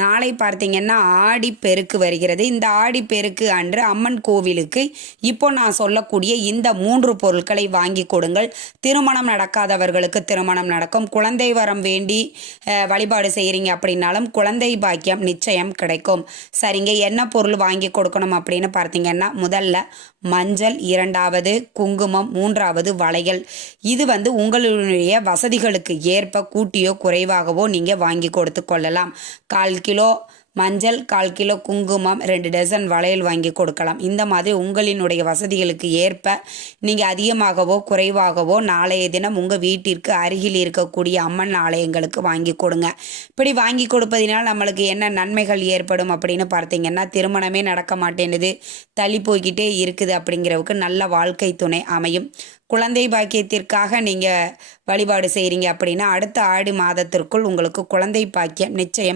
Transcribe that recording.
நாளை பார்த்தீங்கன்னா ஆடிப்பெருக்கு வருகிறது. இந்த ஆடிப்பெருக்கு அன்று அம்மன் கோவிலுக்கு இப்போ நான் சொல்லக்கூடிய இந்த 3 பொருட்களை வாங்கி கொடுங்கள். திருமணம் நடக்காதவர்களுக்கு திருமணம் நடக்கும். குழந்தை வரம் வேண்டி வழிபாடு செய்கிறீங்க அப்படின்னாலும் குழந்தை பாக்கியம் நிச்சயம் கிடைக்கும். சரிங்க, என்ன பொருள் வாங்கி கொடுக்கணும் அப்படின்னு பார்த்தீங்கன்னா, முதல்ல மஞ்சள், 2வது குங்குமம், 3வது வளையல். இது உங்களுடைய வசதிகளுக்கு ஏற்ப கூட்டியோ குறைவாகவோ நீங்கள் வாங்கி கொடுத்து கொள்ளலாம். 1/4 கிலோ மஞ்சள், 1/4 கிலோ குங்குமம், 2 டசன் வளையல் வாங்கி கொடுக்கலாம். இந்த மாதிரி உங்களினுடைய வசதிகளுக்கு ஏற்ப நீங்கள் அதிகமாகவோ குறைவாகவோ நாளைய தினம் உங்கள் வீட்டிற்கு அருகில் இருக்கக்கூடிய அம்மன் ஆலயங்களுக்கு வாங்கி கொடுங்க. இப்படி வாங்கி கொடுப்பதினால் நம்மளுக்கு என்ன நன்மைகள் ஏற்படும் அப்படின்னு பார்த்தீங்கன்னா, திருமணமே நடக்க மாட்டேங்குது, தள்ளி போய்கிட்டே இருக்குது அப்படிங்கிறவுக்கு நல்ல வாழ்க்கை துணை அமையும். குழந்தை பாக்கியத்திற்காக நீங்கள் வழிபாடு செய்கிறீங்க அப்படின்னா அடுத்த ஆடி மாதத்திற்குள் உங்களுக்கு குழந்தை பாக்கியம் நிச்சயம்